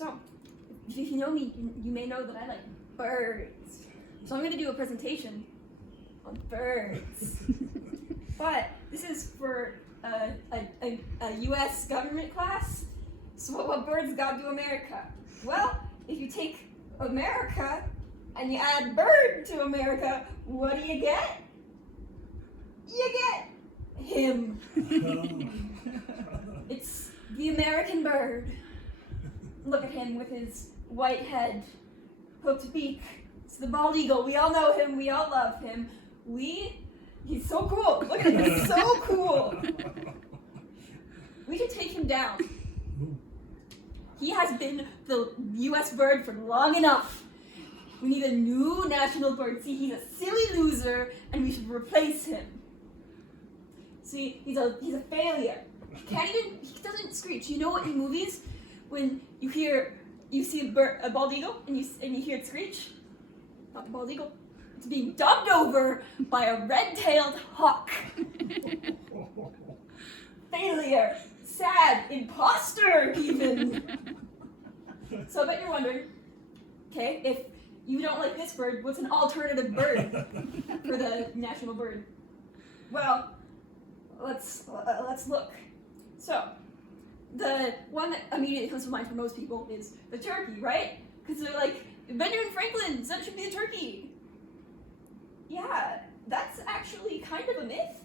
So, if you know me, you may know that I like birds. So I'm going to do a presentation on birds. But this is for a U.S. government class. So what birds got to America? Well, if you take America and you add bird to America, what do you get? You get him. It's the American bird. Look at him with his white head, hooked beak. It's the bald eagle. We all know him. We all love him. He's so cool. Look at him. He's so cool. We should take him down. He has been the U.S. bird for long enough. We need a new national bird. See, he's a silly loser, and we should replace him. See, he's a failure. He doesn't screech. You know what, in movies, when you see a bald eagle, and you hear it screech? Not the bald eagle. It's being dubbed over by a red-tailed hawk. Failure. Sad. Imposter, even. So I bet you're wondering, okay, if you don't like this bird, what's an alternative bird for the national bird? Well, let's look. So, the one that immediately comes to mind for most people is the turkey, right? Because they're like, Benjamin Franklin said it should be a turkey. Yeah, that's actually kind of a myth.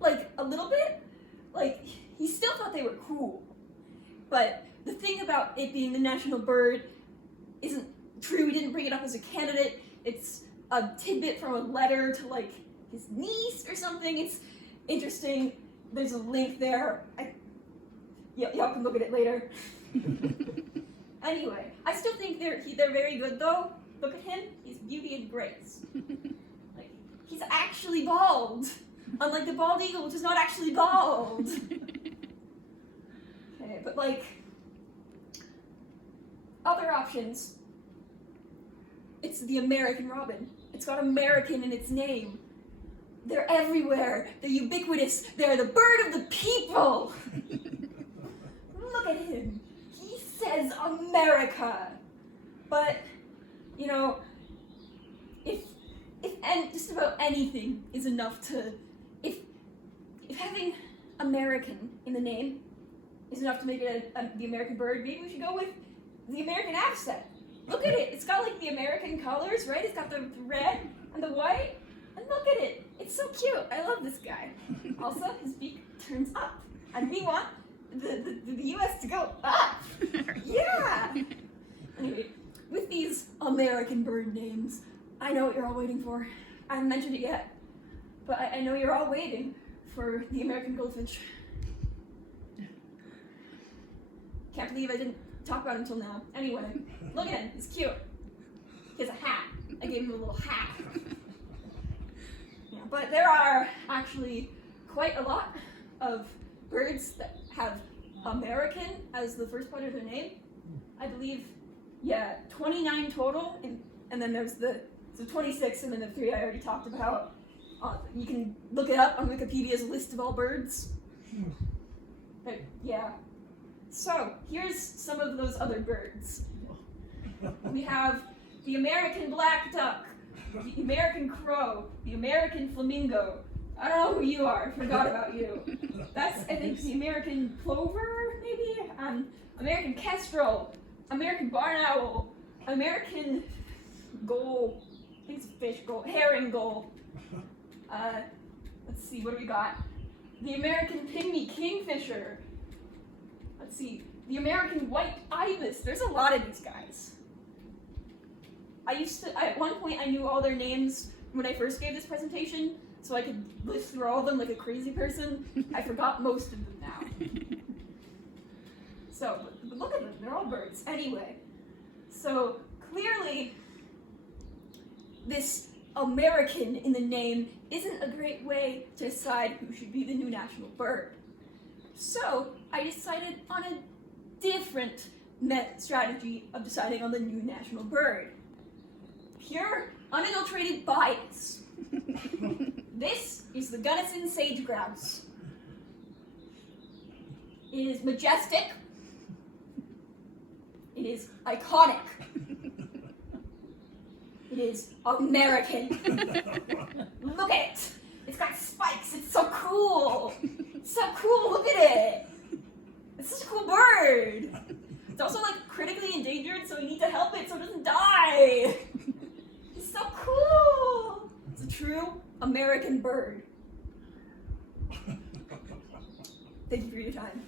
Like, a little bit. Like, he still thought they were cool. But the thing about it being the national bird isn't true. He didn't bring it up as a candidate. It's a tidbit from a letter to, like, his niece or something. It's interesting. There's a link there. Y'all can look at it later. Anyway, I still think they're very good, though. Look at him. He's beauty and grace. Like, he's actually bald. Unlike the bald eagle, which is not actually bald. Okay, but like, other options. It's the American robin. It's got American in its name. They're everywhere. They're ubiquitous. They're the bird of the people. Look at him. He says America. But, you know, if just about anything is enough to, if having American in the name is enough to make it the American bird, maybe we should go with the American accent. Look at it. It's got like the American colors, right? It's got the red and the white. And look at it. It's so cute. I love this guy. Also, his beak turns up. And we want the U.S. to go up. Yeah. Anyway, with these American bird names, I know what you're all waiting for. I haven't mentioned it yet, but I know you're all waiting for the American goldfinch. Can't believe I didn't talk about him until now. Anyway, look at him. He's cute. He has a hat. I gave him a little hat. Yeah, but there are actually quite a lot of birds that have American as the first part of their name. I believe, 29 total, and then there's so 26, and then the 3 I already talked about. You can look it up on Wikipedia's list of all birds. But, yeah. So, here's some of those other birds. We have the American black duck, the American crow, the American flamingo. I don't know who you are, I forgot about you. That's, I think, the American plover, maybe? American kestrel, American barn owl, American gull, I think it's a fish gull, herring gull. Let's see, what do we got? The American pygmy kingfisher. Let's see, the American white ibis. There's a lot of these guys. At one point I knew all their names when I first gave this presentation, so I could list through all of them like a crazy person. I forgot most of them now. So, but look at them, they're all birds. Anyway, so clearly this American in the name isn't a great way to decide who should be the new national bird. So I decided on a different strategy of deciding on the new national bird. Pure, unadulterated bias. This is the Gunnison sage grouse. It is majestic. It It is iconic. It is American. Look at it. It's got spikes. It's so cool. It's so cool. Look at it. It's such a cool bird. It's also like critically endangered, so we need to help it so it doesn't die. It's so cool. It's a true American bird. Thank you for your time.